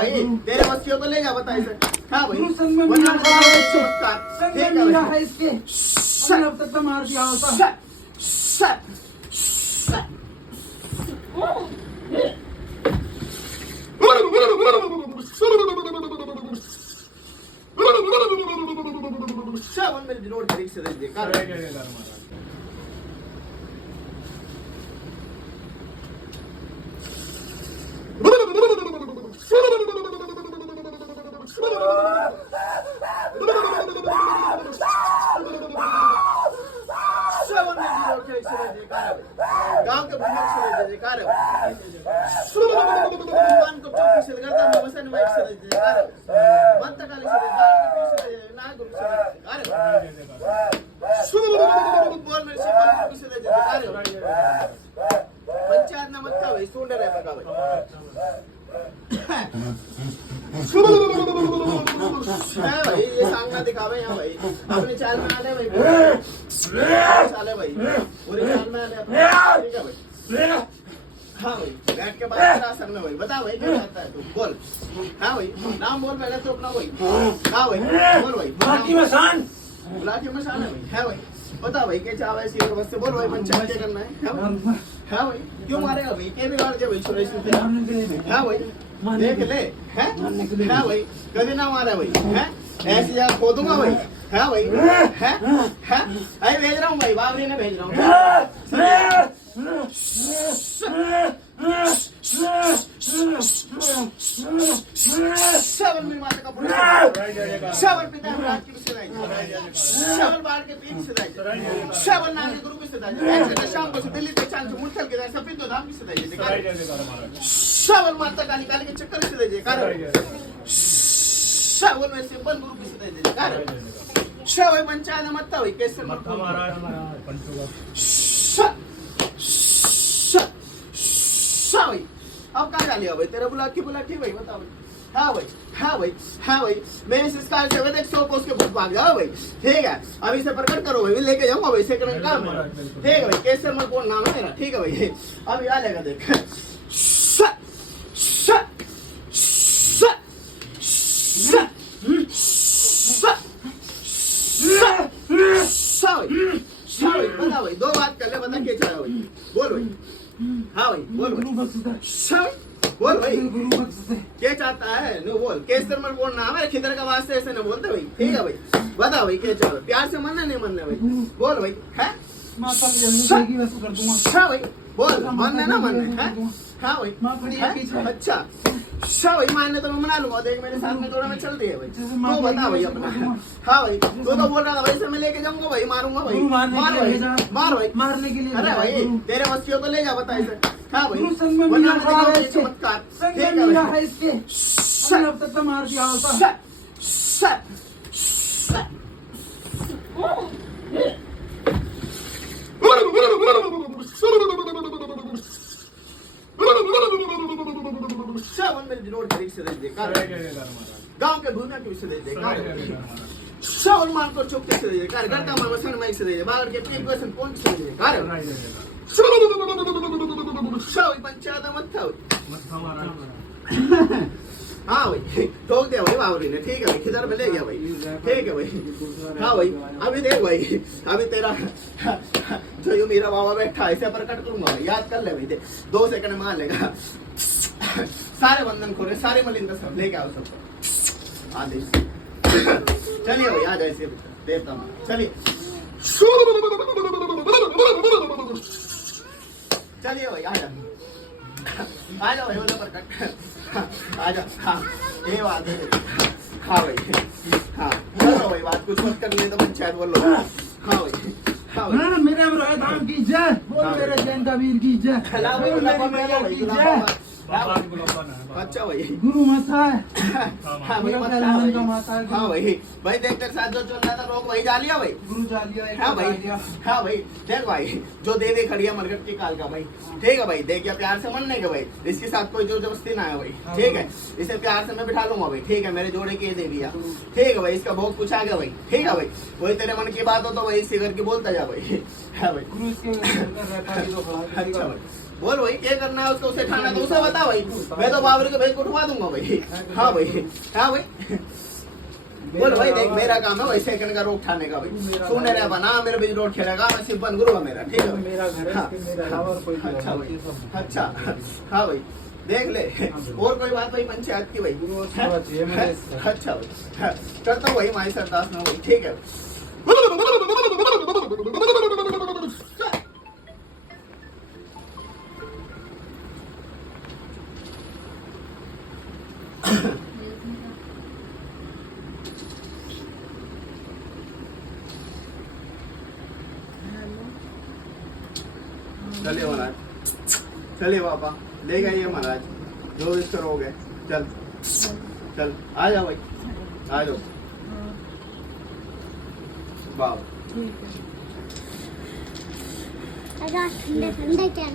भाई तेरे बच्चियों को ले जा बता इसे। हाँ भाई संग में वरना मिला संग में मिला है इसके अब तक तो मार दिया होता। मेरे रोड तरीके से दे गांव के भूमि से दे कार भगवान को चौकी से करता है वसन में से दे कार मंत्र काली से दाल के पीछे दे ना गुरु से कार बोल मेरे से बोल से दे कार पंचायत ना मत का भाई सुन रहे बका भाई है भाई ये सांगना दिखावे यहाँ भाई अपने चाल में आने भाई चाले भाई पूरे चाल में आने अपने ठीक है भाई। हाँ भाई बैठ के बात करा सर में भाई बता भाई क्या चाहता है तू बोल। हाँ भाई नाम बोल पहले तो अपना भाई। हाँ भाई बोल भाई बुलाकी में शान है भाई। है भाई बता भाई क्या चाहे इसी बस से बोल भाई पंचायत क्या करना है भाई। हाँ भाई क्यों मारेगा भाई क्या बिगाड़ दिया भाई सुरेश ने। हाँ भाई देख ले है भाई कभी ना मारा भाई है ऐसे यार खो दूंगा भाई। है भाई है अरे भेज रहा हूँ भाई बाबरी ने भेज रहा हूँ। शवन माता का पुण्य शवन पिता रात की से शवन बाढ़ के पीठ से शवन नाम के गुरु की से ऐसे शाम को दिल्ली से चांद मुरथल के सफेद तो धाम की से शवन माता काली काली के चक्कर से दे कर शवन में सिंपल गुरु की से दे कर शवन पंचायत मत भाई कैसे मत भाई अब क्या डाली भाई तेरा बुला ठीक भाई बता भाई। हाँ भाई मेरे संस्कार से वेद 100 को उसके भूत भाग जाओ भाई ठीक है। अब इसे प्रकट करो भाई लेके जाऊंगा भाई सेकंड काम है ठीक है भाई केसर मल कौन नाम है मेरा ठीक है भाई। अब यहाँ लेगा देख बता भाई दो बात कर ले बता क्या चाह भाई बोल भाई। हाँ भाई बोल भाई बोल भाई क्या चाहता है नो बोल केसर मल बोल नाम है खिदर का वास्ते ऐसे न बोलते भाई ठीक है भाई। बता भाई क्या चाह प्यार से मनना नहीं मनना भाई बोल भाई है माता की वैसे कर दूंगा। हाँ भाई बोल मानना ना मानना है। हाँ भाई अच्छा भाई मानने तो मैं मना लूंगा देख मेरे साथ में थोड़ा मैं चलती है भाई तो बता भाई अपना। हाँ भाई तू तो बोल रहा था भाई से मैं लेके जाऊंगा भाई मारूंगा भाई मार भाई मारने के लिए अरे भाई तेरे बच्चियों को ले जा बता इसे। हाँ भाई संग में मिला है इसके अब तक तो मार दिया होता। मेरे रोड तरीके से दे गांव के भूमि के से दे शवन मान को चौकी से दे घर का मान वसन माइक से दे बाहर के पीक वसन कौन से दे कार पंचायत मत था हाँ भाई ठोक दिया भाई बाबरी ने ठीक है भाई किधर में ले गया भाई ठीक है भाई। हाँ भाई अभी देख भाई अभी तेरा जो ये मेरा बाबा बैठा है इसे प्रकट करूंगा याद कर ले भाई दे 2 सेकंड में मान लेगा सारे बंधन खोले सारे मलिंदा सब लेके आओ सबको आदेश चलिए भाई आ जाए देवता चलिए भाई आ जाओ भाई बोलो प्रकट आ जाओ। हाँ ये बात है। हाँ भाई हाँ बोलो भाई बात कुछ मत करनी है तो पंचायत बोलो। हाँ भाई मेरे धाम की जय बोल मेरे जैन का वीर की जय अच्छा भाई गुरु माता है। हाँ भाई हाँ भाई देख तेरे साथ जो चल रहा था लोग वही डालिया भाई गुरु डालिया। हाँ भाई देख भाई जो देवी खड़ी है मरगट की काल का भाई ठीक है भाई देख प्यार से मन नहीं का भाई इसके साथ कोई जोर जबरदस्ती ना है भाई ठीक है। इसे प्यार से मैं बिठा लूंगा भाई ठीक है मेरे जोड़े की देवी है ठीक है भाई इसका भोग कुछ आ गया भाई ठीक है भाई वही तेरे मन की बात हो तो भाई इसी घर की बोलता जा भाई। हाँ भाई अच्छा भाई बोल भाई क्या करना है उसको, उसे ठाना तो उसे बता भाई, मैं तो बाबरी के भाई को उठवा दूंगा भाई। हाँ भाई, हाँ भाई बोल भाई, देख मेरा काम है भाई सेकंड का रोक ठाने का भाई, सुनने रहा बना मेरे बीच रोड खेलेगा, मैं सिर्फ बंद करूंगा मेरा, ठीक है मेरा घर है, मेरा अलावा और कोई नहीं है। अच्छा भाई, अच्छा हाँ भाई देख ले, और कोई बात भाई पंचायत की भाई, अच्छा भाई करता हूँ भाई माई सरदास में भाई, ठीक है। चलिए महाराज, चलिए पापा ले गए महाराज, जो भी करोगे, चल चल आ जाओ भाई, आ जाओ वाह, ठंडे ठंडे क्या है?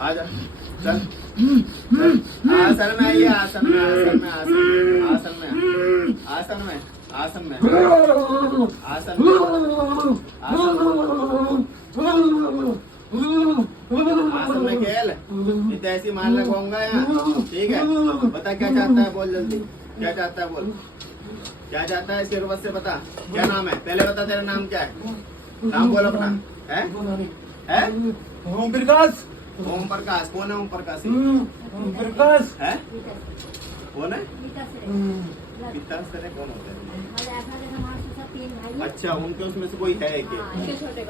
आ जा, चल आसन में आइए, आसन में, आसन में, आसन में, आसन में, आसन में, आसन में, आसन में खेल, इतना ऐसी मार लगाऊंगा यहाँ, ठीक है। बता क्या चाहता है, बोल जल्दी, क्या चाहता है बोल, क्या चाहता है, सिर्फ से बता, क्या नाम है, पहले बता तेरा नाम क्या है, नाम बोल अपना, है ओम प्रकाश। ओम प्रकाश, कौन है ओम प्रकाश? ओम प्रकाश है कौन है? पिता सर कौन होता है? अच्छा उनके उसमें से कोई है क्या?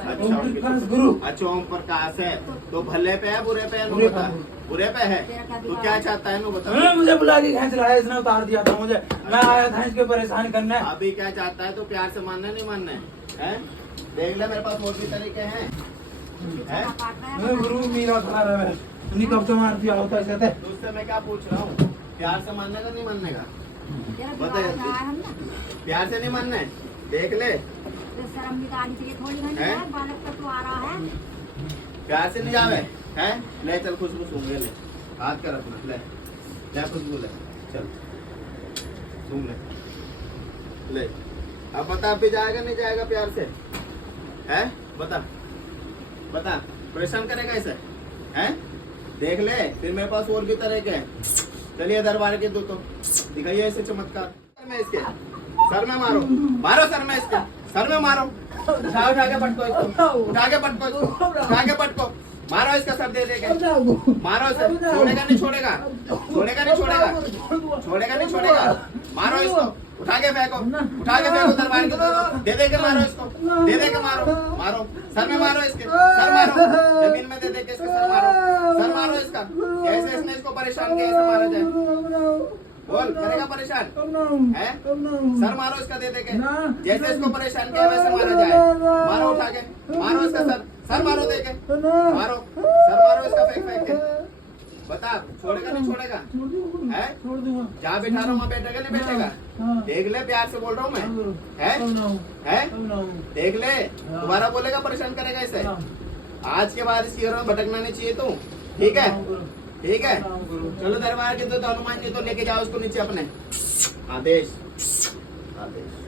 अच्छा ओम प्रकाश गुरु। अच्छा ओम प्रकाश है, तो भले पे है बुरे पे है? बुरे बता, पे। बुरे पे है, तो क्या चाहता है? बता। मुझे बुला के खींच रहा है, इसने उतार दिया था मुझे, मैं आया था इसके परेशान करने। अभी क्या चाहता है, तो प्यार से मानना नहीं मानना है? देख ले मेरे पास और भी तरीके हैं, गुरु मीरा खड़ा रहा है, नहीं कब से मार दिया होता ऐसे थे। तो उससे मैं क्या पूछ रहा हूँ, प्यार से मानने का नहीं मानने का? बता जल्दी, प्यार से नहीं मानना है, देख ले प्यार से नहीं जावे है, ले चल खुशबू सूंघे, ले हाथ कर अपना, ले खुशबू ले, चल सूंघ ले, अब बता अभी जाएगा नहीं जाएगा प्यार से, है बता बता, परेशान करेगा इसे, है देख ले, फिर मेरे पास और भी तरह के हैं, चलिए दरबार के दो तो दिखाइए ऐसे चमत्कार, सर में इसके, सर में मारो, मारो सर में इसके, सर में मारो, उठा के पटको इसको, उठा के पटको इसको, उठा के पटको, मारो इसका सर दे के, मारो इसे, छोड़ेगा नहीं छोड़ेगा, छोड़ेगा नहीं छोड़ेगा, छोड़ेगा नहीं छोड़ेगा, मारो इसको, उठा के फेंको दरबार के, दे के मारो इसको, दे के मारो, मारो सर में मारो इसके, सर मारो, जमीन में दे के इसके सर मारो इसका, कैसे इसने इसको परेशान किया, ऐसे मारा जाए, बोल करेगा परेशान है, सर मारो इसका दे के, जैसे इसको परेशान किया वैसे मारा जाए, मारो उठा के, मारो इसका सर मारो दे के, मारो सर मारो इसका फेंक के, बता छोड़ेगा नहीं छोड़ेगा, है छोड़ दूंगा, जहाँ बैठा रहा हूँ वहाँ बैठेगा नहीं बैठेगा, देख ले प्यार से बोल रहा हूँ मैं, है देख ले, दोबारा बोलेगा परेशान करेगा इसे, आज के बाद इसकी घर में भटकना नहीं चाहिए तू, ठीक है, ठीक है, चलो दरबार के तो हनुमान जी तो लेके जाओ उसको नीचे अपने, आदेश आदेश।